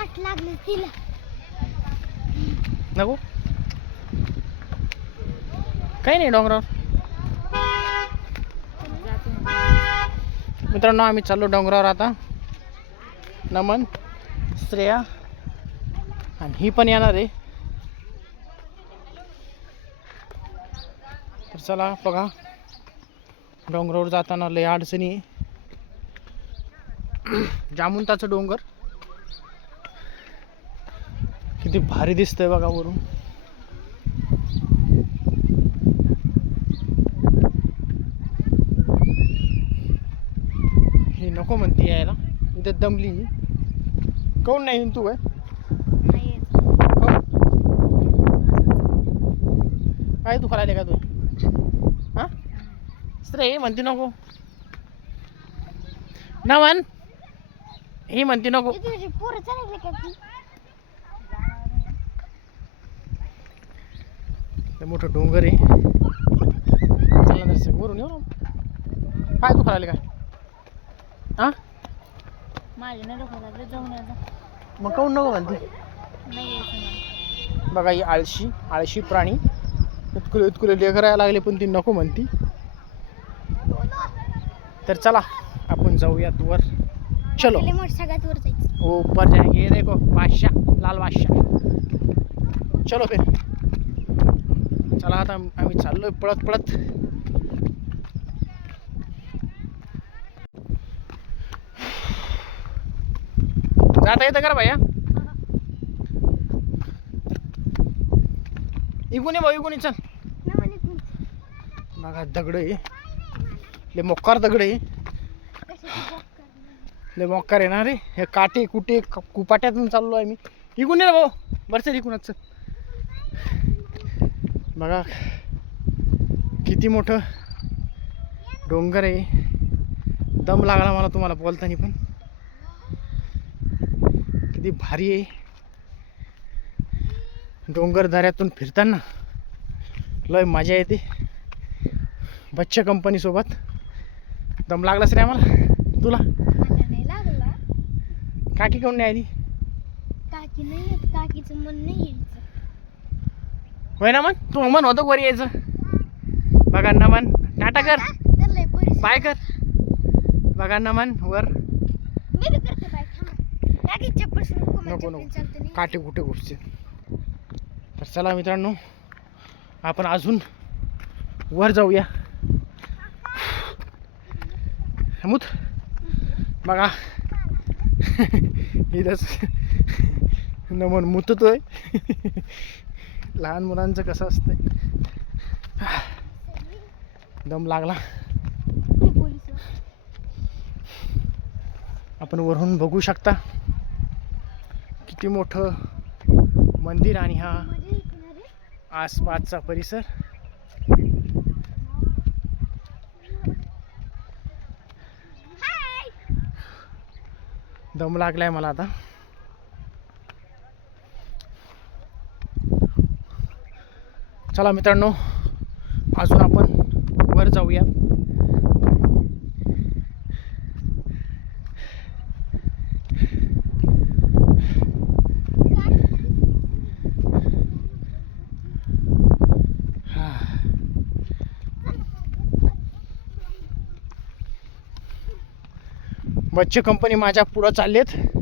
वाट लागली तिला. नको. काही नाही डोंगरावर. मित्रांनो आम्ही चाललो डोंगरावर आता. नमन श्रेया आणि ही पण येणार आहे. तर चला बघा. डोंगरावर जाताना लय अडचणी जामुंताचं डोंगर. किती भारी दिसतंय बघा वरून. ही नको म्हणते यायला. इथं दमली ही. काऊन नाही तू काय? काय तू करायला का तू हा? श्रेय म्हणते नको. ना म्हण ही म्हणते नको. हे पोरं चालले का ती मोठं डोंगर आहे. चला दर्शक वरून येऊ ना. काय तू करायला काय हा माझ्या नाही डोकं लागलं जाऊन यायचं मग काऊन नको म्हणते? बघा ही आळशी आळशी प्राणी. इतकुले इतकुले लेकरायला लागले पण ती नको म्हणती. तर चला आपण जाऊयात वर. चलो. सगळ्यात वर जायचं. ऊपर जाएंगे ये देखो बादशाह लाल बादशाह चलो फिर. चला आता आम्ही चाललोय पळत पळत. जाता येतं का भाया? भैया ये भाऊ इकून ये, चल. तू बघा दगड आहे. ले मोक्कार दगड आहे. कशाची मोकार आहे ना रे. हे काटे कुटे क- कुपाट्यातून चाललो आहे मी इकून ये ना भाऊ. बरं चल इकूनच चल. बघा किती मोठं डोंगर आहे. दम लागला मला तुम्हाला बोलताना पण. किती भारी आहे. डोंगर दऱ्यातून फिरताना लय मजा येते. बच्च्या कंपनीसोबत दम लागलाच रे आम्हाला? तुला? काकी काऊन नाही आली? काकी नाही काकीचं मन नाही होय ना मन? तू मन होतो वर यायचं. बघा ना मन. टाटा कर. बाय कर. बघा ना मन वर. नको, नको. काटे कुठे गोष्टी? तर चला मित्रांनो आपण अजून वर जाऊया. मुत बघा. इथंच. नमन मुततोय. लहान मुलांचं कसं असतंय? दम लागला. आपण वरून बघू शकता किती मोठं मंदिर आणि हा आसपासचा परिसर. दम लागलाय मला आता. चला मित्रांनो अजून आपण वर जाऊया. बच्चे कंपनी माझ्या पुढं चाललेत.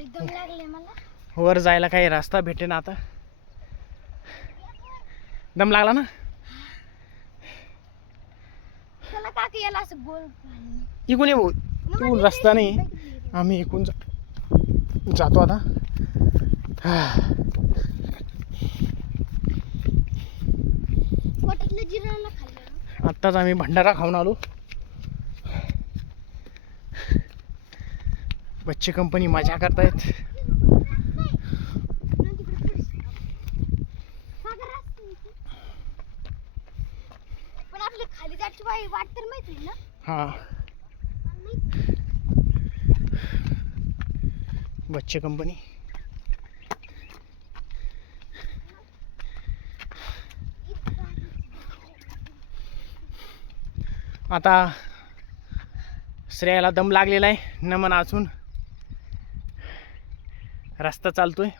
एकदम लागले मला. वर जायला काही रस्ता भेटे ना आता. दम लागला ना? चला काकी याला असं गोल इकून ये भाऊ. इकून रस्ता नाही. आम्ही इकून जातो आता. आत्ताच आम्ही भंडारा खाऊन आलो. बच्चे कंपनी मजा करतायत. हा. बच्चे कंपनी आता श्रेयाला दम लागलेला आहे. नमन अजून. रस्ता चालतोय.